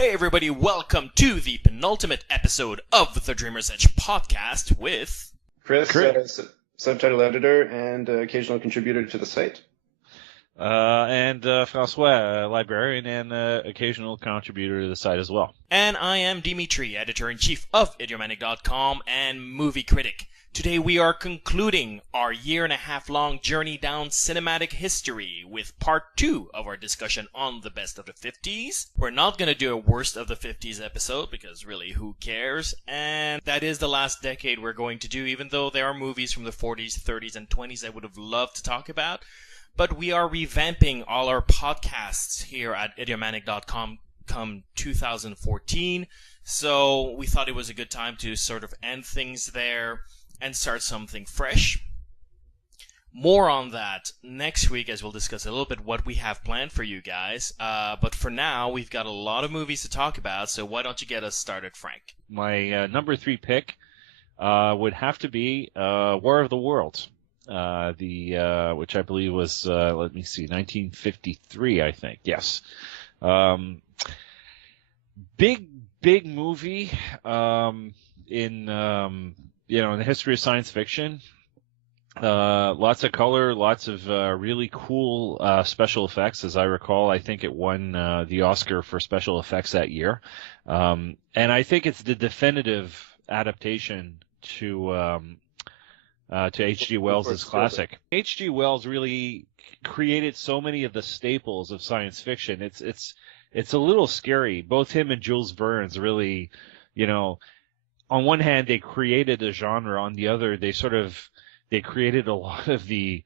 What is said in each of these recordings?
Hey everybody, welcome to the penultimate episode of the Dreamer's Edge podcast with... Chris, subtitle editor and occasional contributor to the site. And Francois, librarian and occasional contributor to the site as well. And I am Dimitri, editor-in-chief of idiomatic.com and movie critic. Today we are concluding our year-and-a-half-long journey down cinematic history with part 2 of our discussion on the best of the 50s. We're not going to do a worst of the 50s episode because really who cares? And that is the last decade we're going to do, even though there are movies from the 40s, 30s, and 20s I would have loved to talk about. But we are revamping all our podcasts here at idiomatic.com come 2014. So we thought it was a good time to sort of end things there and start something fresh. More on that next week as we'll discuss a little bit what we have planned for you guys. But for now, we've got a lot of movies to talk about, so why don't you get us started, Frank? My number 3 pick would have to be War of the Worlds, which I believe was, 1953, I think. Yes. Big movie in the history of science fiction. Lots of color, lots of really cool special effects. As I recall, I think it won the Oscar for special effects that year. And I think it's the definitive adaptation to H.G. Wells' classic. H.G. Wells really created so many of the staples of science fiction. It's a little scary. Both him and Jules Verne really, on one hand, they created a genre. On the other, they created a lot of the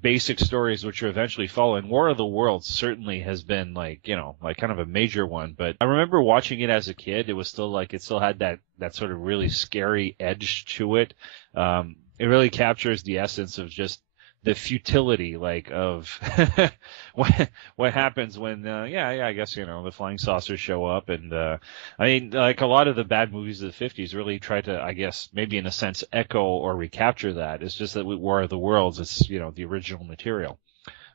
basic stories which are eventually following. War of the Worlds certainly has been kind of a major one. But I remember watching it as a kid. It was still it still had that sort of really scary edge to it. It really captures the essence of just the futility, of what happens when, I guess, the flying saucers show up. And, a lot of the bad movies of the 50s really try to, I guess, maybe in a sense, echo or recapture that. It's just that with War of the Worlds, it's, the original material.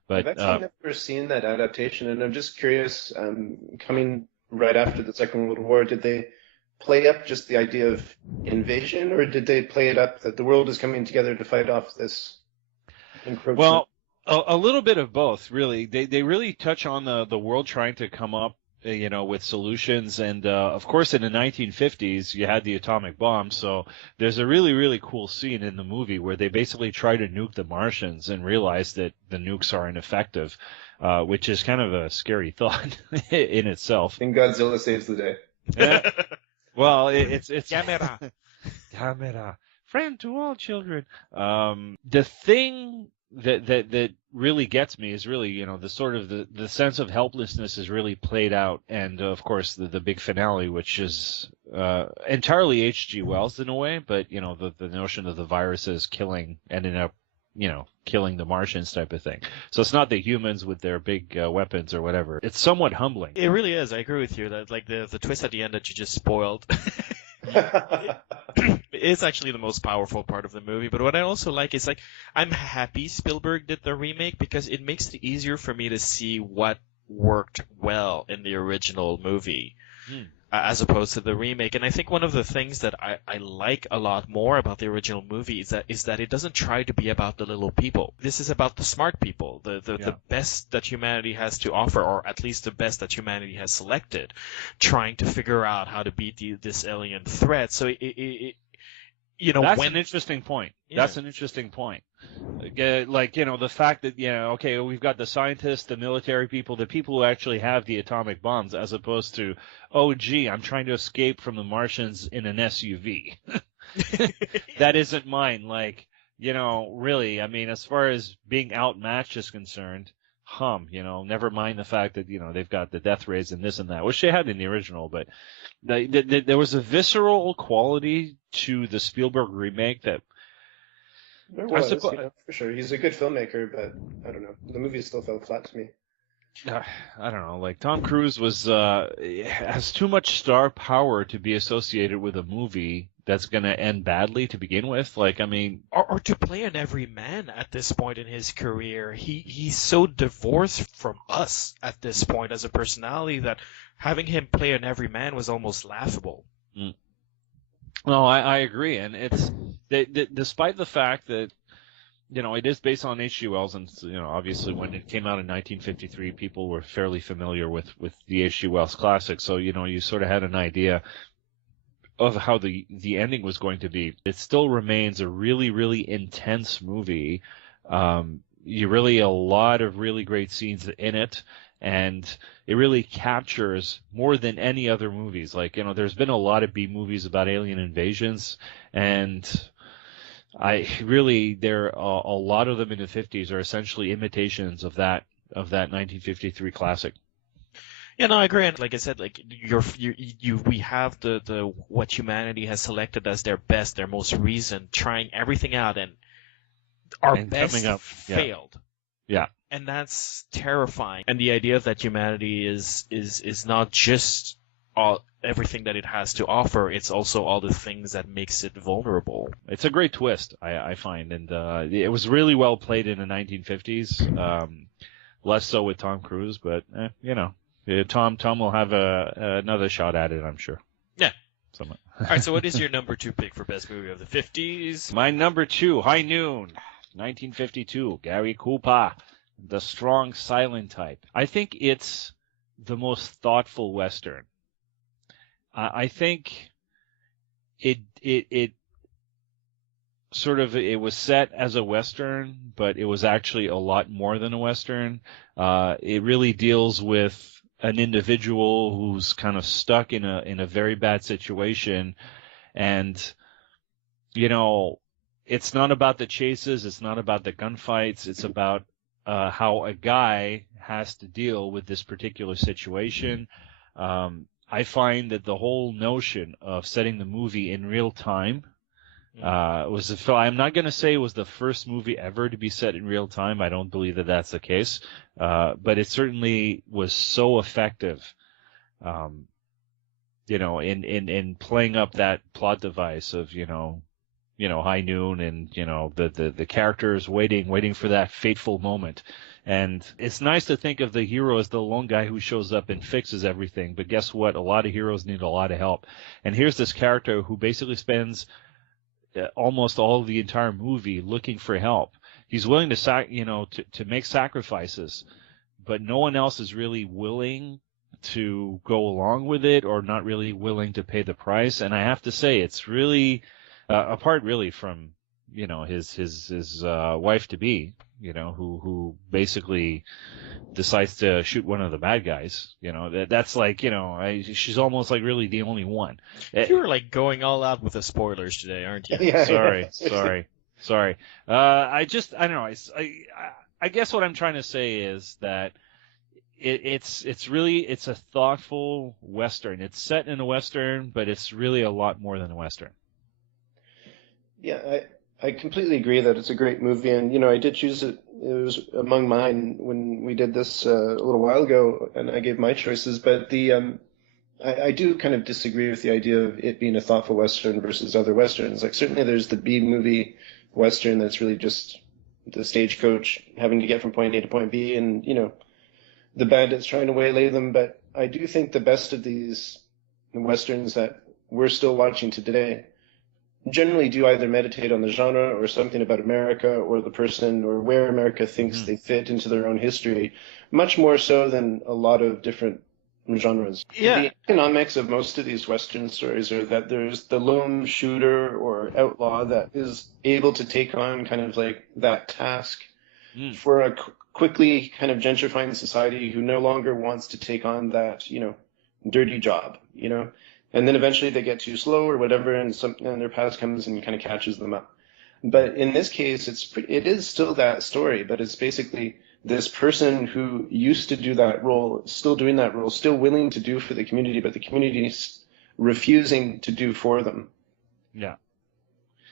But I've actually never seen that adaptation, and I'm just curious, coming right after the Second World War, did they play up just the idea of invasion, or did they play it up that the world is coming together to fight off this encroachment? Well, a little bit of both, really. They really touch on the world trying to come up, with solutions. And, of course, in the 1950s, you had the atomic bomb. So there's a really, really cool scene in the movie where they basically try to nuke the Martians and realize that the nukes are ineffective, which is kind of a scary thought in itself. And Godzilla saves the day. Yeah. Well, it's Camera. Friend to all children. The thing that really gets me is really, the sort of the sense of helplessness is really played out, and of course the big finale, which is entirely H.G. Wells in a way, but the notion of the viruses ending up killing the Martians type of thing. So it's not the humans with their big weapons or whatever. It's somewhat humbling. It really is. I agree with you that the twist at the end that you just spoiled. It's actually the most powerful part of the movie. But what I also like is I'm happy Spielberg did the remake because it makes it easier for me to see what worked well in the original movie. As opposed to the remake. And I think one of the things that I like a lot more about the original movie is that it doesn't try to be about the little people. This is about the smart people, the best that humanity has to offer, or at least the best that humanity has selected, trying to figure out how to beat this alien threat. So that's an interesting point. Yeah. That's an interesting point. The fact that, we've got the scientists, the military people, the people who actually have the atomic bombs, as opposed to, I'm trying to escape from the Martians in an SUV. That isn't mine. Really, as far as being outmatched is concerned, never mind the fact that, they've got the death rays and this and that, which they had in the original, but there was a visceral quality to the Spielberg remake that There was, for sure. He's a good filmmaker, but I don't know. The movie still fell flat to me. I don't know. Like Tom Cruise has too much star power to be associated with a movie that's going to end badly to begin with. Like, I mean, Or to play an everyman at this point in his career. He's so divorced from us at this point as a personality that having him play an everyman was almost laughable. no, I agree, and it's despite the fact that it is based on H.G. Wells, and obviously when it came out in 1953, people were fairly familiar with the H.G. Wells classic, so you sort of had an idea of how the ending was going to be. It still remains a really, really intense movie. A lot of really great scenes in it, and it really captures more than any other movies. Like, there's been a lot of B movies about alien invasions, and there are a lot of them in the 50s are essentially imitations of that 1953 classic. Yeah, no, I agree. And like I said, like we have the what humanity has selected as their best, their most recent, trying everything out, and our best coming up, failed. Yeah. And that's terrifying. And the idea that humanity is not just everything that it has to offer, it's also all the things that makes it vulnerable. It's a great twist, I find, and it was really well played in the 1950s. Less so with Tom Cruise, but Tom will have another shot at it, I'm sure. Yeah. All right, so what is your number 2 pick for best movie of the 50s? My number 2, High Noon, 1952, Gary Cooper, The Strong Silent Type. I think it's the most thoughtful Western. I think it was set as a Western, but it was actually a lot more than a Western. It really deals with an individual who's kind of stuck in a very bad situation, and it's not about the chases, it's not about the gunfights, it's about how a guy has to deal with this particular situation. I find that the whole notion of setting the movie in real time I'm not going to say it was the first movie ever to be set in real time. I don't believe that that's the case. But it certainly was so effective, in playing up that plot device of, High Noon and, the characters waiting for that fateful moment. And it's nice to think of the hero as the lone guy who shows up and fixes everything. But guess what? A lot of heroes need a lot of help. And here's this character who basically spends almost all of the entire movie looking for help. He's willing to make sacrifices, but no one else is really willing to go along with it or not really willing to pay the price. And I have to say, it's really apart really from his wife to be, who basically decides to shoot one of the bad guys. That's like, she's almost like really the only one. You're like going all out with the spoilers today, aren't you? Yeah, Sorry. I don't know. I guess what I'm trying to say is that it's a thoughtful Western. It's set in a Western, but it's really a lot more than a Western. Yeah, I completely agree that it's a great movie, and I did choose it. It was among mine when we did this a little while ago, and I gave my choices. But I do kind of disagree with the idea of it being a thoughtful Western versus other Westerns. Like, certainly there's the B movie Western that's really just the stagecoach having to get from point A to point B, and the bandits trying to waylay them. But I do think the best of these Westerns that we're still watching today generally do either meditate on the genre or something about America or the person or where America thinks they fit into their own history, much more so than a lot of different genres. Yeah. The economics of most of these Western stories are that there's the lone shooter or outlaw that is able to take on kind of like that task for a quickly kind of gentrifying society who no longer wants to take on that, dirty job, and then eventually they get too slow or whatever, and their past comes and kind of catches them up. But in this case, it is still that story, but it's basically this person who used to do that role, still doing that role, still willing to do for the community, but the community is refusing to do for them. Yeah.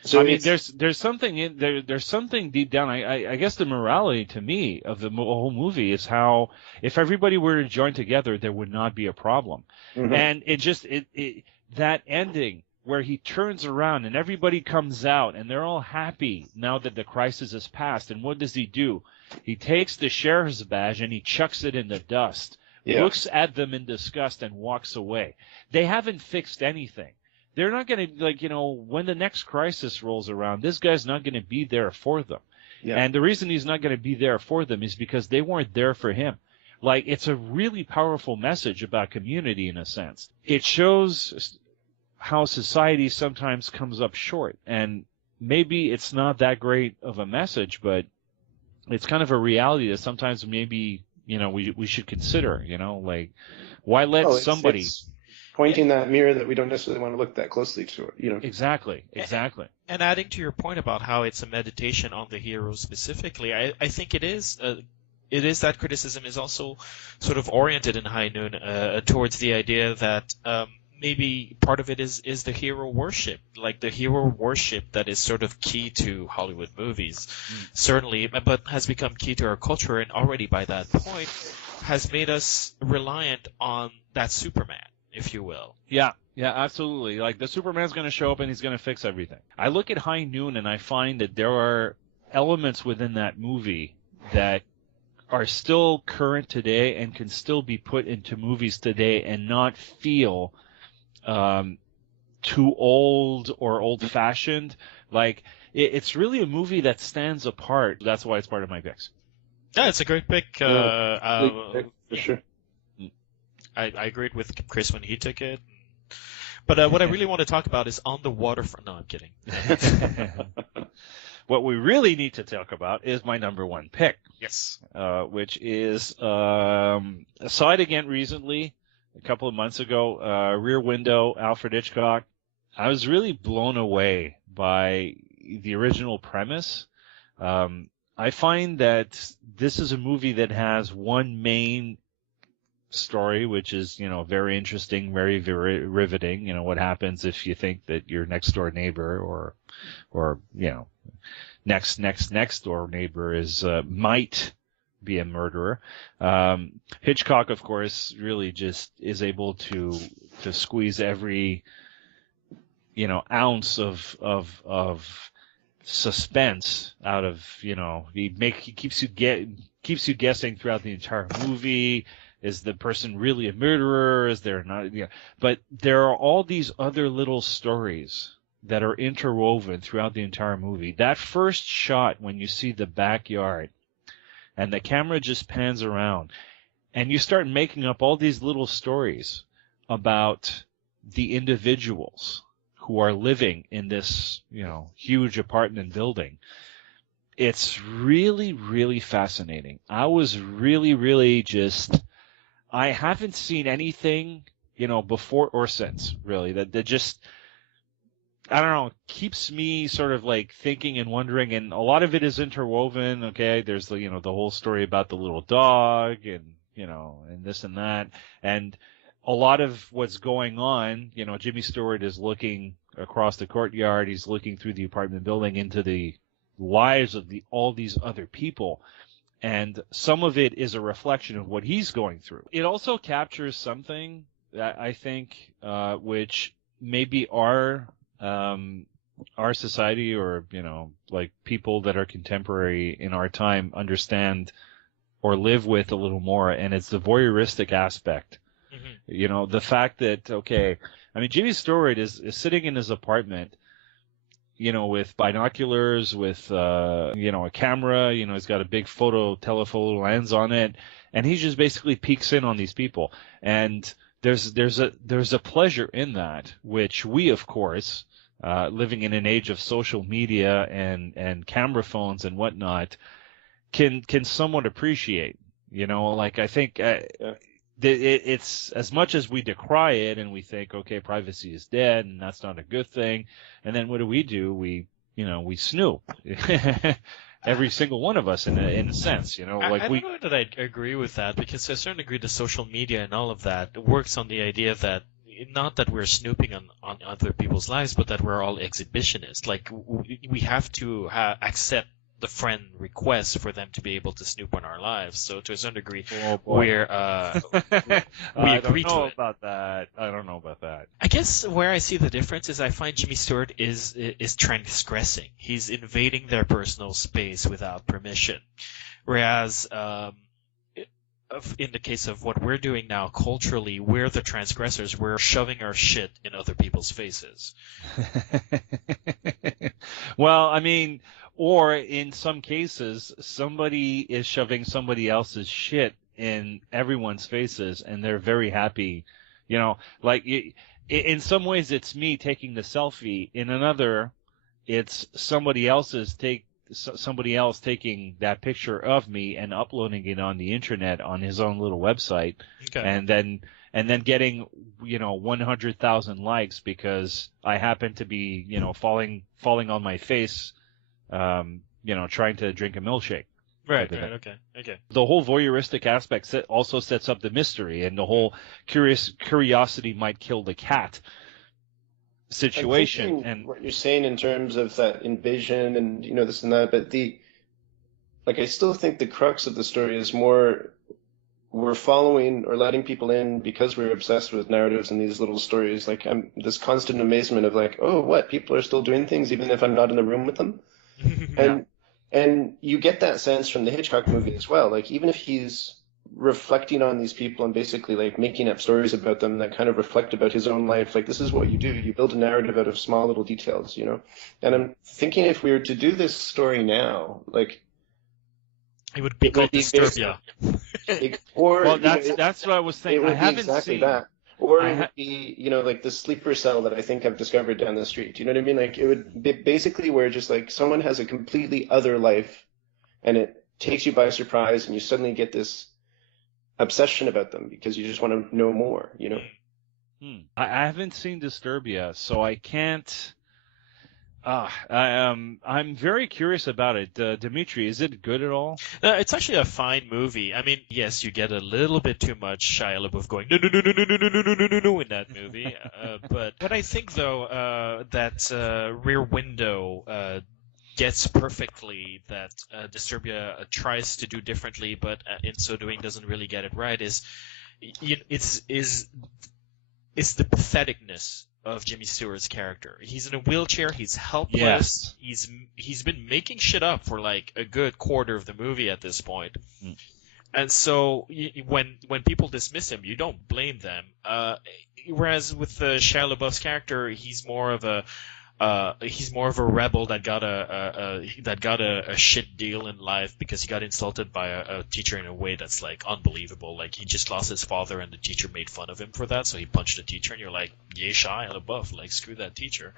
So I mean, it's, there's something in there. There's something deep down. I guess the morality to me of the whole movie is how if everybody were to join together, there would not be a problem. mhm. And it that ending where he turns around and everybody comes out and they're all happy now that the crisis has passed. And what does he do? He takes the sheriff's badge and he chucks it in the dust, Yeah. looks at them in disgust, and walks away. They haven't fixed anything. They're not going to, when the next crisis rolls around, this guy's not going to be there for them. Yeah. And the reason he's not going to be there for them is because they weren't there for him. Like, it's a really powerful message about community in a sense. It shows how society sometimes comes up short. And maybe it's not that great of a message, but it's kind of a reality that sometimes maybe, we should consider, like, why let Well, somebody... it's pointing that mirror that we don't necessarily want to look that closely to, Exactly. And adding to your point about how it's a meditation on the hero specifically, I think it is that criticism is also sort of oriented in High Noon towards the idea that maybe part of it is the hero worship, like the hero worship that is sort of key to Hollywood movies, certainly, but has become key to our culture, and already by that point has made us reliant on that Superman, if you will. Yeah, absolutely. Like, the Superman's going to show up and he's going to fix everything. I look at High Noon and I find that there are elements within that movie that are still current today and can still be put into movies today and not feel too old or old-fashioned. Like, it's really a movie that stands apart. That's why it's part of my picks. Yeah, it's a great pick. for sure. I agreed with Chris when he took it. But what I really want to talk about is On the Waterfront. No, I'm kidding. What we really need to talk about is my number one pick. Yes. Which is, I saw it again recently, a couple of months ago, Rear Window, Alfred Hitchcock. I was really blown away by the original premise. I find that this is a movie that has one main story, which is, very interesting, very, very riveting. What happens if you think that your next door neighbor or next door neighbor is, might be a murderer. Hitchcock, of course, really just is able to squeeze every, ounce of suspense out of, he keeps you guessing throughout the entire movie. Is the person really a murderer? Is there not? But there are all these other little stories that are interwoven throughout the entire movie. That first shot when you see the backyard and the camera just pans around and you start making up all these little stories about the individuals who are living in this, huge apartment building. It's really, really fascinating. I was really, really I haven't seen anything, before or since, really, that just, I don't know, keeps me sort of like thinking and wondering, and a lot of it is interwoven. Okay, there's the whole story about the little dog and and this and that, and a lot of what's going on. Jimmy Stewart is looking across the courtyard. He's looking through the apartment building into the lives of all these other people, and some of it is a reflection of what he's going through. It also captures something that I think, which maybe our society or, like people that are contemporary in our time understand or live with a little more, and it's the voyeuristic aspect. Mm-hmm. The fact that, okay, I mean, Jimmy Stewart is sitting in his apartment, with binoculars, with, a camera, he's got a big telephoto lens on it, and he just basically peeks in on these people. And there's a pleasure in that, which we, of course, living in an age of social media and camera phones and whatnot, can somewhat appreciate. Like, I think it's, as much as we decry it and we think, okay, privacy is dead and that's not a good thing, and then what do? We snoop. Every single one of us in a sense, I don't know that I agree with that, because to a certain degree the social media and all of that works on the idea that not that we're snooping on other people's lives, but that we're all exhibitionists. Like we have to accept the friend request for them to be able to snoop on our lives. So to a certain degree, we agree to it. I don't know about that. I guess where I see the difference is I find Jimmy Stewart is transgressing. He's invading their personal space without permission. Whereas in the case of what we're doing now culturally, we're the transgressors. We're shoving our shit in other people's faces. Well, I mean, or in some cases, somebody is shoving somebody else's shit in everyone's faces, and they're very happy. You know, like in some ways, it's me taking the selfie. In another, it's somebody else taking that picture of me and uploading it on the internet on his own little website, and then getting 100,000 likes because I happen to be falling on my face, trying to drink a milkshake. Right. Okay. The whole voyeuristic aspect also sets up the mystery, and the whole curiosity might kill the cat situation. And what you're saying in terms of that invasion and this and that, but I still think the crux of the story is more we're following or letting people in because we're obsessed with narratives and these little stories. Like I'm this constant amazement of like, oh, what, people are still doing things even if I'm not in the room with them. And you get that sense from the Hitchcock movie as well. Like even if he's reflecting on these people and basically like making up stories about them that kind of reflect about his own life, like this is what you do. You build a narrative out of small little details, And I'm thinking if we were to do this story now, like it would be called Disturbia. Or that's what I was thinking. It would I haven't exactly seen that. Or it would be, like the sleeper cell that I think I've discovered down the street. You know what I mean? Like it would be basically where just like someone has a completely other life and it takes you by surprise and you suddenly get this obsession about them because you just want to know more, I haven't seen Disturbia, so I can't. I'm very curious about it. Dimitri, is it good at all? It's actually a fine movie. I mean, yes, you get a little bit too much Shia LaBeouf going no in that movie. But I think though that Rear Window gets perfectly that Disturbia tries to do differently, but in so doing doesn't really get it right. Is the patheticness of Jimmy Stewart's character. He's in a wheelchair. He's helpless. Yes. He's been making shit up for like a good quarter of the movie at this point. And so when people dismiss him, you don't blame them. Whereas with Shia LaBeouf's character, he's more of a rebel that got a shit deal in life because he got insulted by a teacher in a way that's like unbelievable. Like he just lost his father and the teacher made fun of him for that, so he punched the teacher, and you're like, yay, Shia LaBeouf, like screw that teacher.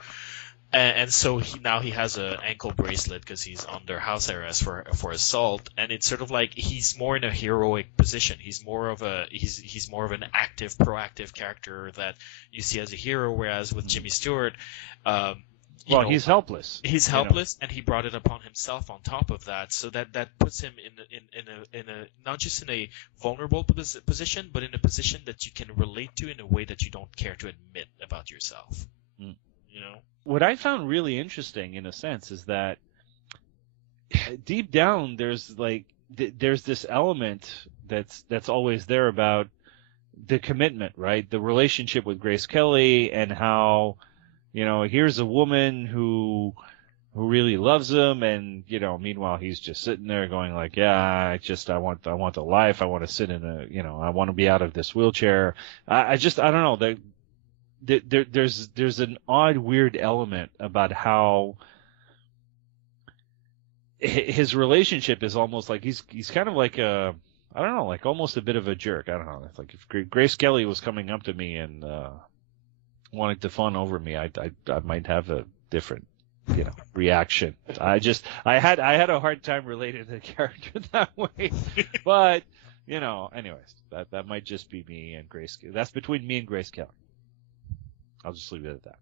And so now he has an ankle bracelet because he's under house arrest for assault, and it's sort of like he's more in a heroic position. He's more of an active, proactive character that you see as a hero. Whereas with Jimmy Stewart, he's helpless. He's helpless, and he brought it upon himself on top of that. So that puts him in a not just in a vulnerable position, but in a position that you can relate to in a way that you don't care to admit about yourself. What I found really interesting, in a sense, is that deep down there's this element that's always there about the commitment, right? The relationship with Grace Kelly, and how here's a woman who really loves him, and meanwhile he's just sitting there going like, yeah, I want the life. I want to sit in I want to be out of this wheelchair. I don't know. There's an odd, weird element about how his relationship is almost like he's kind of like like almost a bit of a jerk. I don't know. It's like if Grace Kelly was coming up to me and wanting to fawn over me, I might have a different reaction. I had a hard time relating to the character that way. But anyways, that might just be me and Grace. That's between me and Grace Kelly. I'll just leave it at that.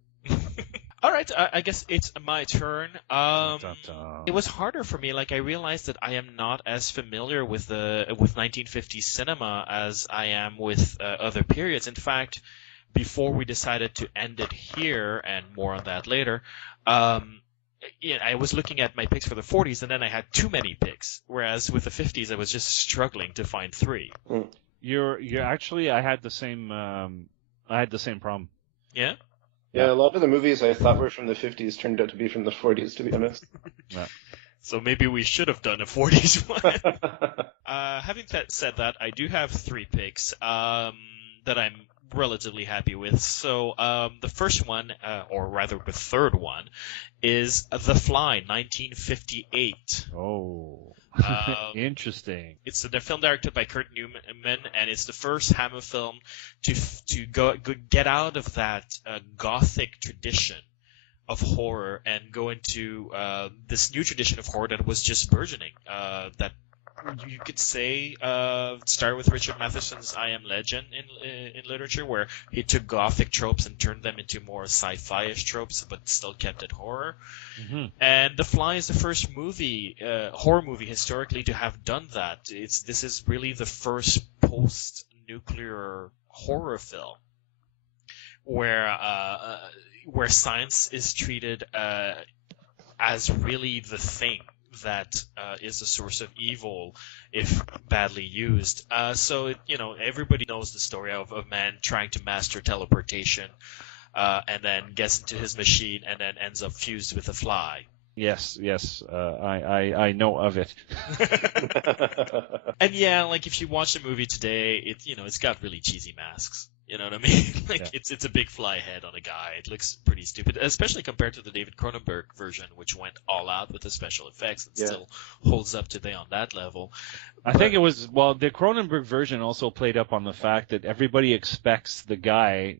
All right, I guess it's my turn. It was harder for me. Like I realized that I am not as familiar with 1950s cinema as I am with other periods. In fact, before we decided to end it here, and more on that later, I was looking at my picks for the 40s, and then I had too many picks. Whereas with the 50s, I was just struggling to find 3. You're actually, I had the same problem. Yeah? Yeah, a lot of the movies I thought were from the 50s turned out to be from the 40s, to be honest. Yeah. So maybe we should have done a 40s one. Having said that, I do have 3 picks that I'm relatively happy with. So the first one, or rather the third one, is The Fly, 1958. Oh, interesting. It's the film directed by Kurt Newman, and it's the first Hammer film to get out of that gothic tradition of horror and go into this new tradition of horror that was just burgeoning. That you could say start with Richard Matheson's I Am Legend in literature, where he took gothic tropes and turned them into more sci-fi-ish tropes, but still kept it horror. Mm-hmm. And The Fly is the first horror movie historically to have done that. This is really the first post-nuclear horror film where science is treated as really the thing that is the source of evil if badly used. So everybody knows the story of a man trying to master teleportation and then gets into his machine and then ends up fused with a fly. Yes, I know of it. And yeah, like if you watch the movie today, it's got really cheesy masks. You know what I mean? It's a big fly head on a guy. It looks pretty stupid, especially compared to the David Cronenberg version, which went all out with the special effects and still holds up today on that level. I think it was, the Cronenberg version also played up on the fact that everybody expects the guy,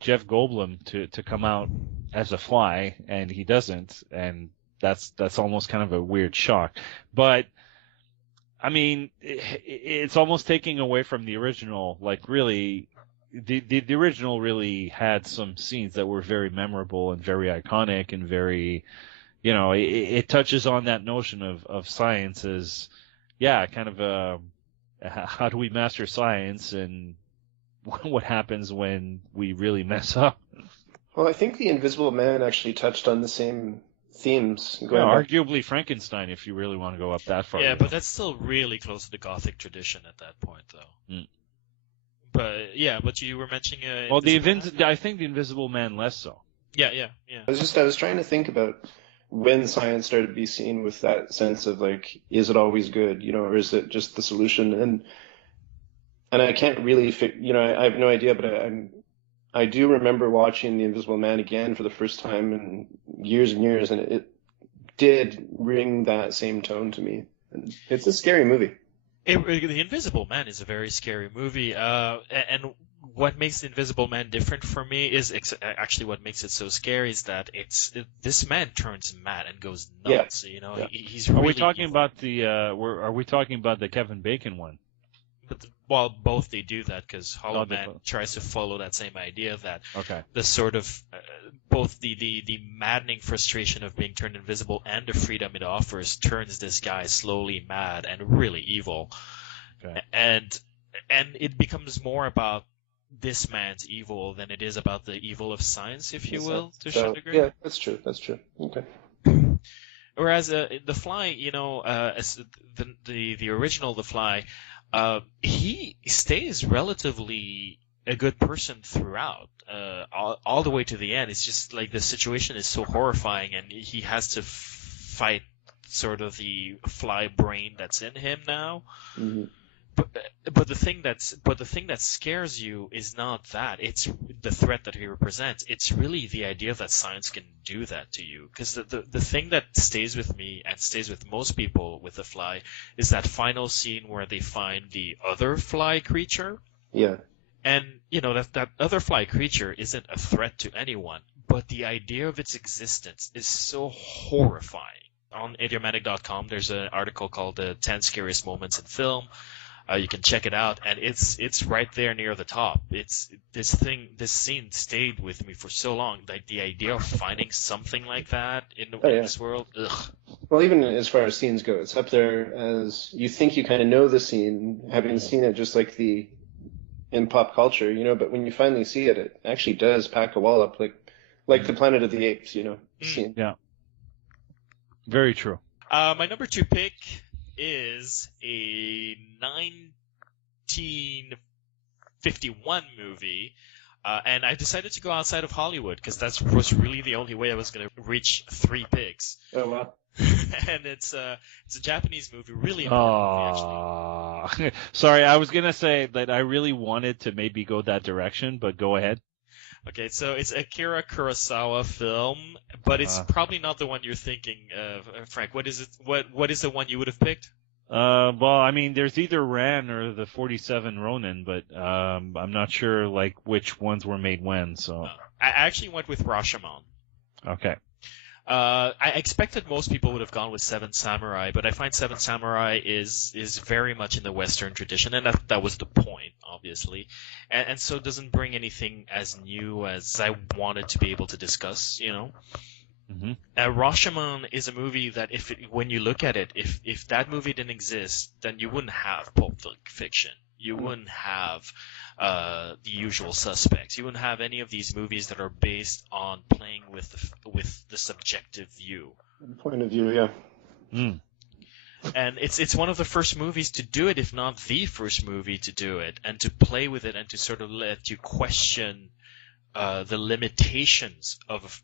Jeff Goldblum, to come out as a fly, and he doesn't, and that's almost kind of a weird shock. But it's almost taking away from the original. Like, really, the original really had some scenes that were very memorable and very iconic and very, it touches on that notion of science as, kind of how do we master science and what happens when we really mess up. Well, I think The Invisible Man actually touched on the same themes. Arguably Frankenstein, if you really want to go up that far. Yeah, but that's still really close to the Gothic tradition at that point, though. Mm. But you were mentioning. I think The Invisible Man less so. Yeah. I was trying to think about when science started to be seen with that sense of like, is it always good, or is it just the solution? And I can't really I have no idea, but I do remember watching The Invisible Man again for the first time in years and years, and it did ring that same tone to me. And it's a scary movie. The Invisible Man is a very scary movie, and what makes The Invisible Man different for me is actually what makes it so scary is that this man turns mad and goes nuts. Yeah. He's really. Are we talking about Are we talking about the Kevin Bacon one? Well, both they do that because Hollow Man tries to follow that same idea that the sort of both the maddening frustration of being turned invisible and the freedom it offers turns this guy slowly mad and really evil, and it becomes more about this man's evil than it is about the evil of science, if you will, to some degree. Yeah, that's true. Okay. Whereas The Fly, as the original The Fly. He stays relatively a good person throughout, all the way to the end. It's just like the situation is so horrifying, and he has to fight sort of the fly brain that's in him now. Mm-hmm. But the thing that scares you is not that. It's the threat that he represents. It's really the idea that science can do that to you. Because the thing that stays with me and stays with most people with The Fly is that final scene where they find the other fly creature. Yeah. And, that other fly creature isn't a threat to anyone, but the idea of its existence is so horrifying. On idiomatic.com, there's an article called The 10 Scariest Moments in Film. You can check it out, and it's right there near the top. This scene stayed with me for so long. Like the idea of finding something like that in this world. Ugh. Well, even as far as scenes go, it's up there as you think you kind of know the scene, having seen it. Just like the in pop culture, but when you finally see it, it actually does pack a wallop, like the Planet of the Apes, scene. Yeah. Very true. My number 2 pick is a 1951 movie, and I decided to go outside of Hollywood because that was really the only way I was going to reach 3 picks. Oh, wow. And it's a Japanese movie, really important movie, actually. Sorry, I was gonna say that I really wanted to maybe go that direction, but go ahead. Okay, so it's Akira Kurosawa film, but it's probably not the one you're thinking of, Frank. What is it? What is the one you would have picked? Well, I mean, there's either Ran or the 47 Ronin, but I'm not sure which ones were made when. So I actually went with Rashomon. Okay. I expected most people would have gone with Seven Samurai, but I find Seven Samurai is very much in the Western tradition, and that was the point, obviously, and so it doesn't bring anything as new as I wanted to be able to discuss, Mm-hmm. Rashomon is a movie that when you look at it, if that movie didn't exist, then you wouldn't have Pulp Fiction. You wouldn't have The Usual Suspects. You wouldn't have any of these movies that are based on playing with the subjective view. Point of view, yeah. Mm. And it's one of the first movies to do it, if not the first movie to do it, and to play with it and to sort of let you question the limitations of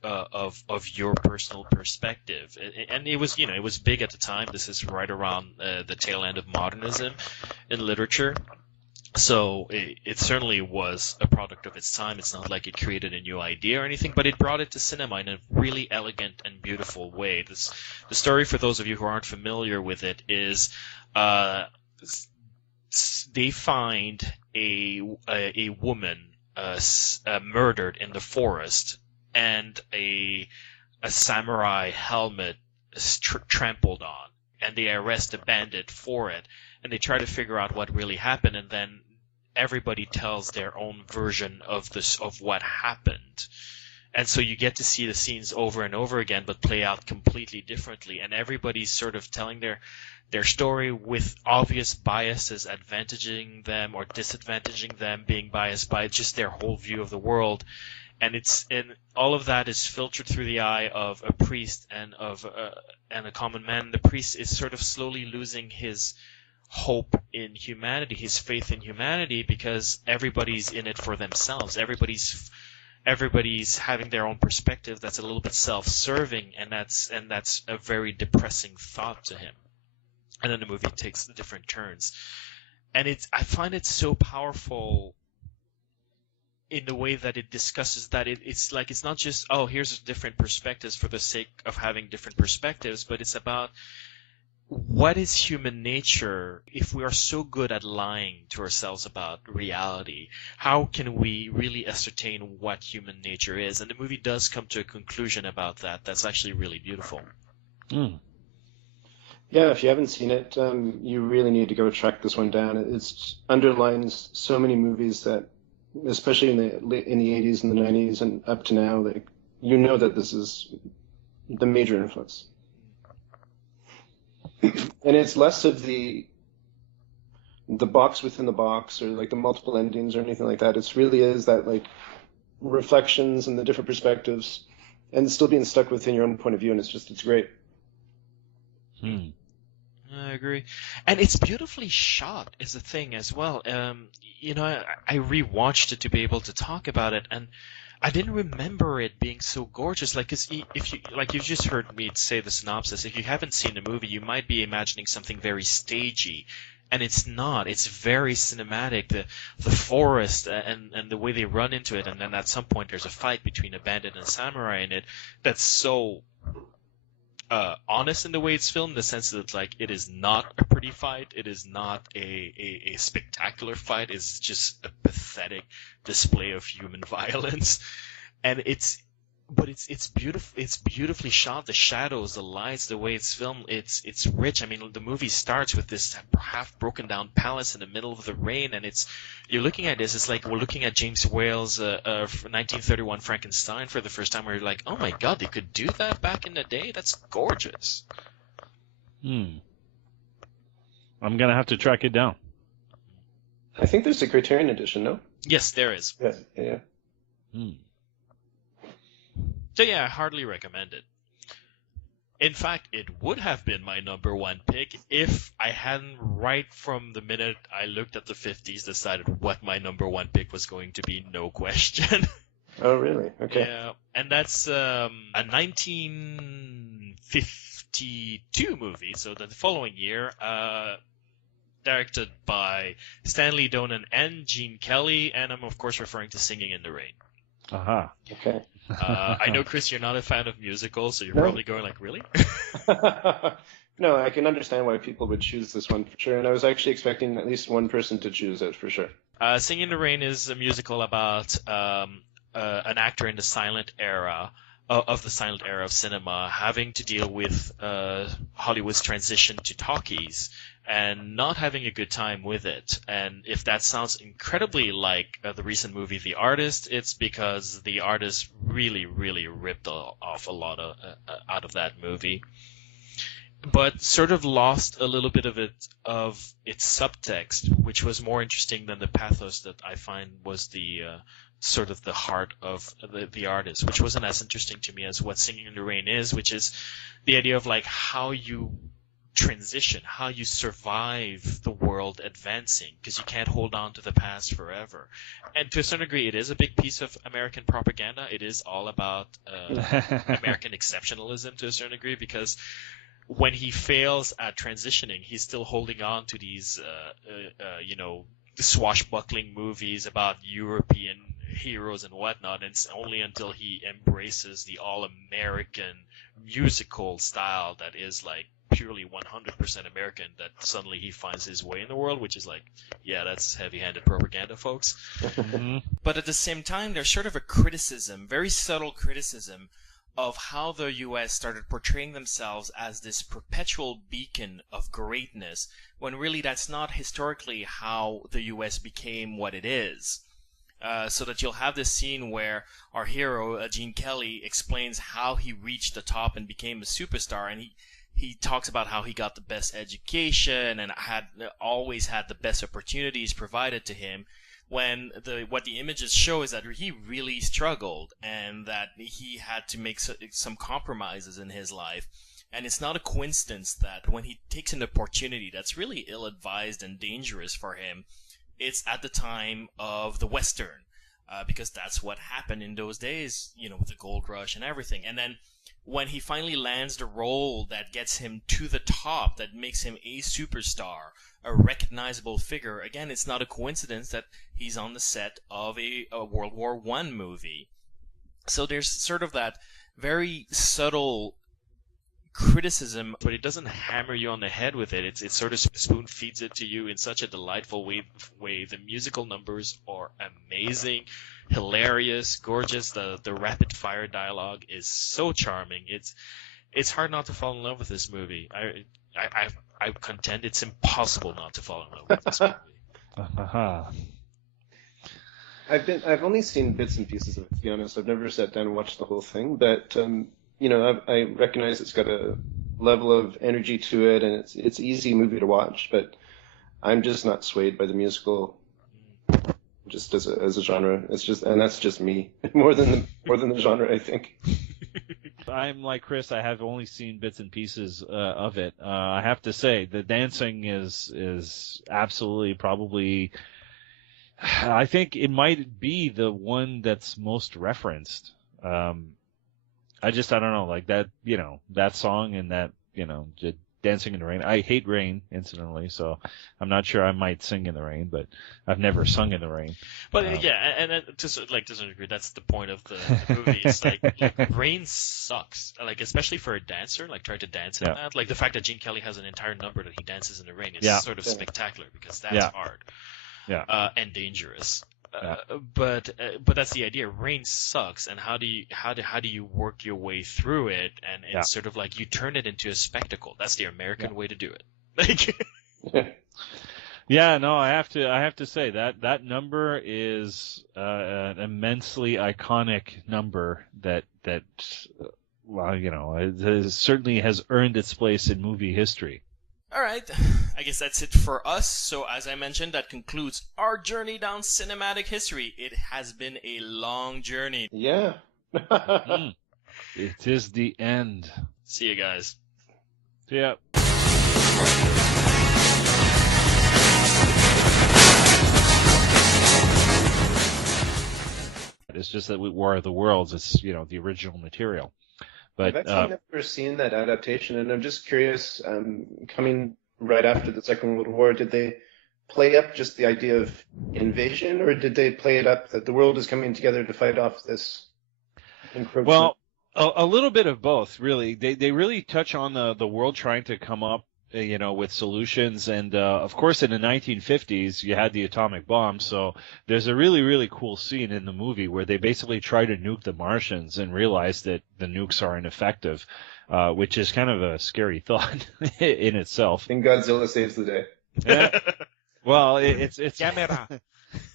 your personal perspective. And it was it was big at the time. This is right around the tail end of modernism in literature. So it certainly was a product of its time. It's not like it created a new idea or anything, but it brought it to cinema in a really elegant and beautiful way. The story, for those of you who aren't familiar with it, is they find a woman murdered in the forest, and a samurai helmet is trampled on, and they arrest a bandit for it. And they try to figure out what really happened, and then everybody tells their own version of what happened. And so you get to see the scenes over and over again, but play out completely differently. And everybody's sort of telling their story with obvious biases, advantaging them or disadvantaging them, being biased by just their whole view of the world. And all of that is filtered through the eye of a priest and a common man. The priest is sort of slowly losing his hope in humanity, his faith in humanity, because everybody's in it for themselves. Everybody's having their own perspective that's a little bit self-serving, and that's a very depressing thought to him. And then the movie takes different turns, and I find it so powerful in the way that it discusses that it's not just, oh, here's different perspectives for the sake of having different perspectives, but it's about what is human nature. If we are so good at lying to ourselves about reality, how can we really ascertain what human nature is? And the movie does come to a conclusion about that. That's actually really beautiful. Mm. Yeah, if you haven't seen it, you really need to go track this one down. It underlines so many movies that, especially in the 80s and the 90s and up to now, that this is the major influence. And it's less of the box within the box, or the multiple endings or anything like that. It really is that reflections and the different perspectives, and still being stuck within your own point of view. And it's great. I agree, and it's beautifully shot is the thing as well. I rewatched it to be able to talk about it, and I didn't remember it being so gorgeous. Cause if you just heard me say the synopsis, if you haven't seen the movie, you might be imagining something very stagey, and it's not. It's very cinematic. The forest and the way they run into it, and then at some point there's a fight between a bandit and a samurai in it. That's so honest in the way it's filmed, in the sense that it is not a pretty fight. It is not a spectacular fight. It's just a pathetic display of human violence, and it's beautiful. It's beautifully shot. The shadows, the lights, the way it's filmed, it's rich. I mean, the movie starts with this half broken down palace in the middle of the rain, and you're looking at this. It's like we're looking at James Whale's 1931 Frankenstein for the first time, where you're like, oh my god, they could do that back in the day. That's gorgeous. I'm gonna have to track it down. I think there's a Criterion edition, no? Yes, there is. Yeah. So yeah, I hardly recommend it. In fact, it would have been my number one pick if I hadn't, right from the minute I looked at the 50s, decided what my number one pick was going to be, no question. Oh, really? Okay. Yeah, and that's a 1952 movie, so the following year, directed by Stanley Donen and Gene Kelly, and I'm of course referring to Singing in the Rain. Aha. Okay. I know, Chris, you're not a fan of musicals, so you're No. probably going like, really? No, I can understand why people would choose this one for sure, and I was actually expecting at least one person to choose it for sure. Singing in the Rain is a musical about an actor in the silent era of the silent era of cinema having to deal with Hollywood's transition to talkies and not having a good time with it. And if that sounds incredibly like the recent movie The Artist, it's because The Artist really, really ripped off a lot out of that movie, but sort of lost a little bit of its subtext, which was more interesting than the pathos that I find was the sort of the heart of the Artist, which wasn't as interesting to me as what Singing in the Rain is, which is the idea of like how you transition, how you survive the world advancing, because you can't hold on to the past forever. And to a certain degree, it is a big piece of American propaganda. It is all about American exceptionalism to a certain degree, because when he fails at transitioning, he's still holding on to these, swashbuckling movies about European heroes and whatnot. And it's only until he embraces the all-American musical style that is like purely 100% American that suddenly he finds his way in the world, which is like, yeah, that's heavy-handed propaganda, folks. Mm-hmm. But at the same time, there's sort of a criticism, very subtle criticism, of how the U.S. started portraying themselves as this perpetual beacon of greatness, when really that's not historically how the U.S. became what it is. So that you'll have this scene where our hero, Gene Kelly, explains how he reached the top and became a superstar, and he talks about how he got the best education and always had the best opportunities provided to him, when what the images show is that he really struggled and that he had to make some compromises in his life. And it's not a coincidence that when he takes an opportunity that's really ill-advised and dangerous for him, it's at the time of the Western, because that's what happened in those days, with the gold rush and everything. And then when he finally lands the role that gets him to the top, that makes him a superstar, a recognizable figure, again, it's not a coincidence that he's on the set of a World War I movie. So there's sort of that very subtle criticism, but it doesn't hammer you on the head with it. It sort of spoon feeds it to you in such a delightful way. The musical numbers are amazing, hilarious, gorgeous. The rapid fire dialogue is so charming. It's hard not to fall in love with this movie. I contend it's impossible not to fall in love with this movie. I've only seen bits and pieces of it, to be honest. I've never sat down and watched the whole thing, but I recognize it's got a level of energy to it, and it's an easy movie to watch. But I'm just not swayed by the musical, just as a genre. And that's just me more than the genre, I think. I'm like Chris. I have only seen bits and pieces of it. I have to say the dancing is absolutely probably. I think it might be the one that's most referenced. I don't know, like that, that song and that, Dancing in the Rain. I hate rain, incidentally, so I'm not sure I might sing in the rain, but I've never sung in the rain. But and to some degree, that's the point of the movie. It's like rain sucks, like especially for a dancer, like try to dance in that. Like the fact that Gene Kelly has an entire number that he dances in the rain is sort of spectacular, because that's hard, and dangerous. But that's the idea. Rain sucks, and how do you work your way through it? And it's sort of like you turn it into a spectacle. That's the American way to do it. Yeah, no, I have to say that number is an immensely iconic number that it certainly has earned its place in movie history. All right, I guess that's it for us. So, as I mentioned, that concludes our journey down cinematic history. It has been a long journey. Yeah. It is the end. See you guys. Yeah. It's just that with War of the Worlds, it's the original material. But I've actually never seen that adaptation, and I'm just curious. Coming right after the Second World War, did they play up just the idea of invasion, or did they play it up that the world is coming together to fight off this encroachment? Well, a little bit of both, really. They really touch on the world trying to come up, with solutions. And, of course, in the 1950s, you had the atomic bomb. So there's a really, really cool scene in the movie where they basically try to nuke the Martians and realize that the nukes are ineffective, which is kind of a scary thought in itself. And Godzilla saves the day. Yeah. Well, it's Camera.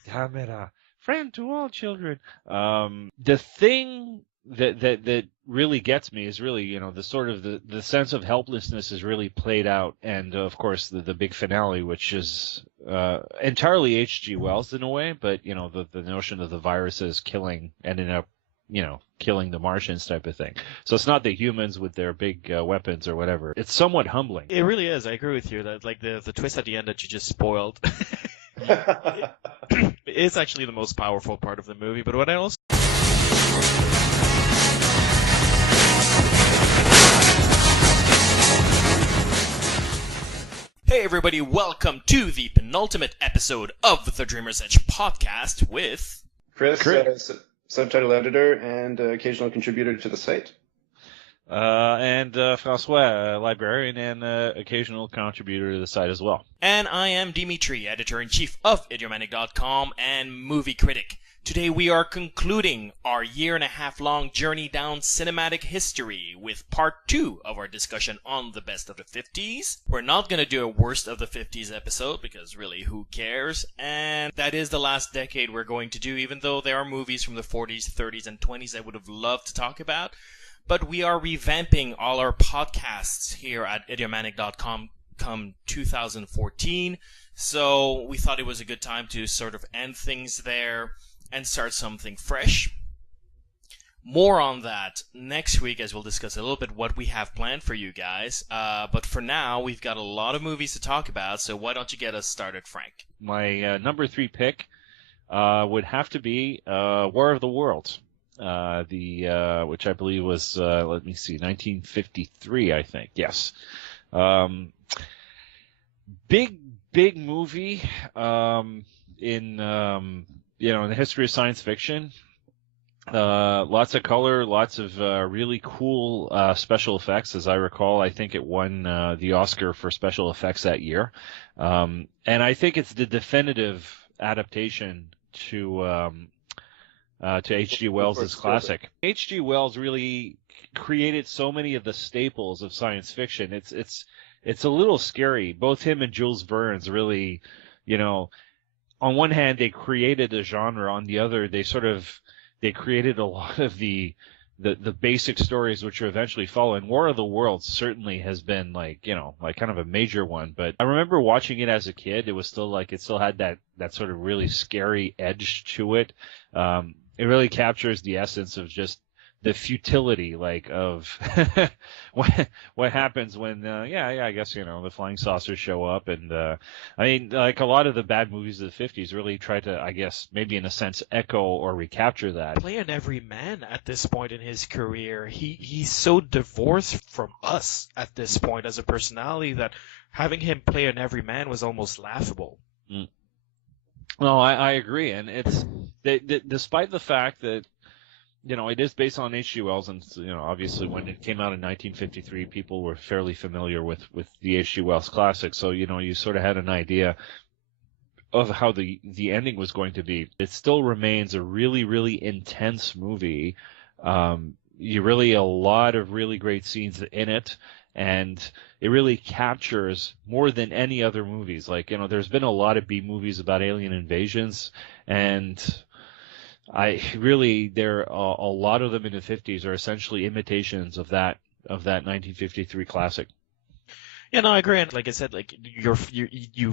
Camera. Friend to all children. The thing that really gets me is really, the sort of the sense of helplessness is really played out, and of course the big finale, which is entirely H.G. Wells in a way, but the notion of the viruses ending up killing the Martians type of thing. So it's not the humans with their big weapons or whatever. It's somewhat humbling. It really is. I agree with you that like the twist at the end that you just spoiled. It's actually the most powerful part of the movie. But what I also Hey everybody, welcome to the penultimate episode of the Dreamer's Edge podcast with Chris. Subtitle editor and occasional contributor to the site. And Francois, librarian and occasional contributor to the site as well. And I am Dimitri, editor-in-chief of idiomatic.com and movie critic. Today we are concluding our year-and-a-half-long journey down cinematic history with part 2 of our discussion on the best of the 50s. We're not going to do a worst of the 50s episode because really, who cares? And that is the last decade we're going to do, even though there are movies from the 40s, 30s, and 20s I would have loved to talk about. But we are revamping all our podcasts here at idiomatic.com come 2014. So we thought it was a good time to sort of end things there and start something fresh. More on that next week as we'll discuss a little bit what we have planned for you guys. But for now, we've got a lot of movies to talk about, so why don't you get us started, Frank? My number 3 pick would have to be War of the Worlds, which I believe was, 1953, I think. Yes. Big movie in the history of science fiction. Lots of color, lots of really cool special effects. As I recall, I think it won the Oscar for special effects that year. And I think it's the definitive adaptation to H.G. Wells' classic. H.G. Wells really created so many of the staples of science fiction. It's a little scary. Both him and Jules Verne's really, on one hand, they created a genre. On the other, they created a lot of the basic stories which are eventually following. War of the Worlds certainly has been like kind of a major one. But I remember watching it as a kid. It was still it still had that sort of really scary edge to it. It really captures the essence of just the futility, of what happens when, I guess, the flying saucers show up. And, a lot of the bad movies of the 50s really try to, I guess, maybe in a sense, echo or recapture that. Play an everyman at this point in his career. He's so divorced from us at this point as a personality that having him play an everyman was almost laughable. Mm. No, I agree. And it's, despite the fact that, it is based on H.G. Wells, and obviously when it came out in 1953, people were fairly familiar with the H.G. Wells classic, so you sort of had an idea of how the ending was going to be. It still remains a really, really intense movie. A lot of really great scenes in it, and it really captures more than any other movies. There's been a lot of B movies about alien invasions, and there are a lot of them in the 50s are essentially imitations of that 1953 classic. Yeah, no, I agree. And like I said, like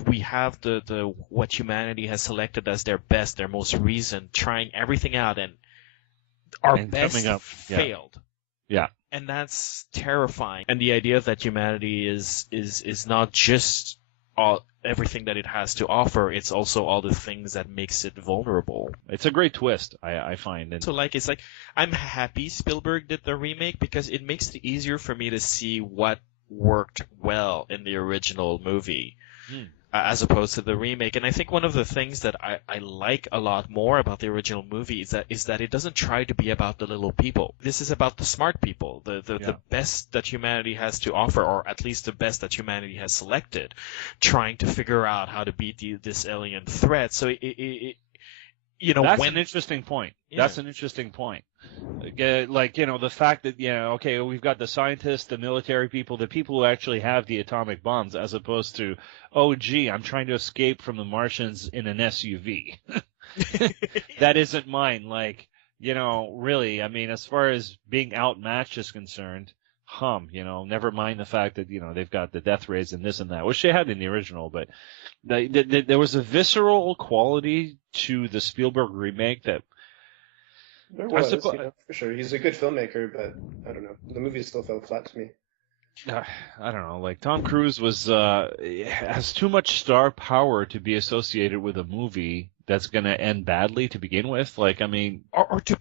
we have the what humanity has selected as their best, their most recent, trying everything out, and our And best coming up, yeah. failed. Yeah. And that's terrifying. And the idea that humanity is not just everything that it has to offer, it's also all the things that makes it vulnerable. It's a great twist, I find. And So like it's like I'm happy Spielberg did the remake because it makes it easier for me to see what worked well in the original movie. As opposed to the remake. And I think one of the things that I like a lot more about the original movie is that it doesn't try to be about the little people. This is about the smart people, the best that humanity has to offer, or at least the best that humanity has selected, trying to figure out how to beat this alien threat. So it that's an interesting point. Yeah. That's an interesting point. Like, the fact that, okay, we've got the scientists, the military people, the people who actually have the atomic bombs, as opposed to, oh, gee, I'm trying to escape from the Martians in an SUV. That isn't mine. Like, really, I mean, as far as being outmatched is concerned, never mind the fact that, they've got the death rays and this and that, which they had in the original, but there was a visceral quality to the Spielberg remake that There was, for sure. He's a good filmmaker, but I don't know. The movie still fell flat to me. I don't know. Like, Tom Cruise has too much star power to be associated with a movie that's going to end badly to begin with. Like, I mean, or to